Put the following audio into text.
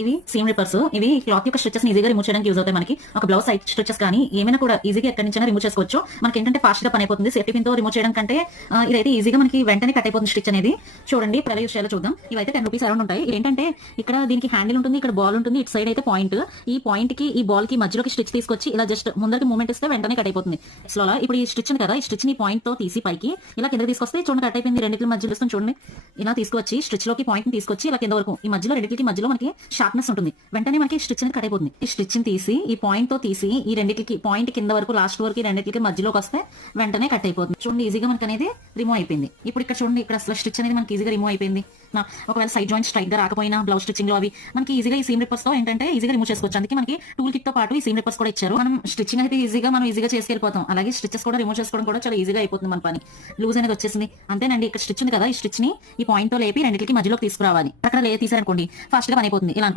ఇవి సీమ్ రిపర్స్. ఇవి క్లాత్ యొక్క స్ట్రిచెస్ ఈజీగా రిమూవ్ చేయడానికి యూజ్ అవుతాయి మనకి. ఒక బ్లౌజ్ సైడ్ స్ట్రిచెస్ కానీ ఏమైనా కూడా ఈజీగా ఎక్కడి నుంచైనా రిమూవ్ చేసుకోవచ్చు. మనకి ఏంటంటే ఫాస్ట్ గా పని అయిపోతుంది. సేఫ్టీ పిన్ తో రిమూవ్ చేయడం కంటే ఇదైతే ఈజీగా మనకి వెంటనే కట్ అయిపోతుంది స్టిచ్ అనేది. చూడండి ఇప్పుడు ఎలా యూజ్ చేయాలో చూద్దాం. ఇవైతే 10 రూపీస్ అరౌండ్ ఉంటాయి. ఏంటంటే ఇక్కడ దీనికి హ్యాండిల్ ఉంటుంది, ఇక్కడ బాల్ ఉంటుంది, ఇటు సైడ్ అయితే పాయింట్. ఈ పాయింట్ కి ఈ బాల్ కి మధ్యలోకి స్టిచ్ తీసుకొచ్చి ఇలా జస్ట్ ముందరికి మూవ్మెంట్ ఇస్తే వెంటనే కట్ అయిపోతుంది. స్లో ఇప్పుడు ఈ స్టిచ్ కదా, ఈ స్టిచ్ ని పాయింట్ తో తీసి పైకి ఇలా కిందకి తీసుకొస్తే చూడండి కట్ అయిపోయింది. రెండింటి మధ్యలో చూడండి ఇలా తీసుకొచ్చి స్టిచ్ లోకి పాయింట్ ని తీసుకొచ్చి ఇలా కింద వరకు ఈ మధ్యలో రెండింటికి మధ్యలో మనకి షార్ప్నెస్ ఉంటుంది. వెంటనే మనకి స్టిచ్ అనేది కట్ అయిపోతుంది. ఈ స్టిచ్ ని తీసి ఈ పాయింట్ తో తీసి ఈ రెండింటికి పాయింట్ కింద వరకు లాస్ట్ వరకు రెండింటికి మధ్యలోకి వస్తే వెంటనే కట్ అయిపోతుంది. చూడండి ఈజీగా మనకి అనేది రిమూవ్ అయిపోయింది. ఇప్పుడు ఇక్కడ చూడండి ఇక్కడ అసలు స్టిచ్ అనేది మనకి ఈజీగా రిమూవ్ అయిపోయింది. ఒకవేళ సైడ్ జాయింట్ స్ట్రైట్ గా రాకపోయినా బ్లౌజ్ స్టిచింగ్ లో అవి మనకి ఈజీగా ఈ సీమ్ రిప్పర్స్ తో ఏంటంటే ఈజీగా రిమూవ్ చేసుకోవచ్చు. అందుకే మనకి టూల్ కిట్ తో పాటు ఈ సీమ్ రిప్పర్స్ కూడా ఇచ్చారు. మనం స్టిచింగ్ అయితే మనం ఈజీగా చేసుకెళ్ళిపోతాం. అలాగే స్టిచెస్ కూడా రిమూవ్ చేసుకోవడం కూడా చాలా ఈజీగా అయిపోతుంది. మన పని లూజ్ అనేది వచ్చేసింది అంతేనండి. ఇక్కడ స్టిచ్ ఉంది కదా, ఈ స్టిచ్ ని ఈ పాయింట్ తో లేపి రెండింటికి మధ్యలోకి తీసుకురావాలి. అక్కడ తీసారనుకోండి ఫాస్ట్ గా పని అయిపోతుంది. ఇలా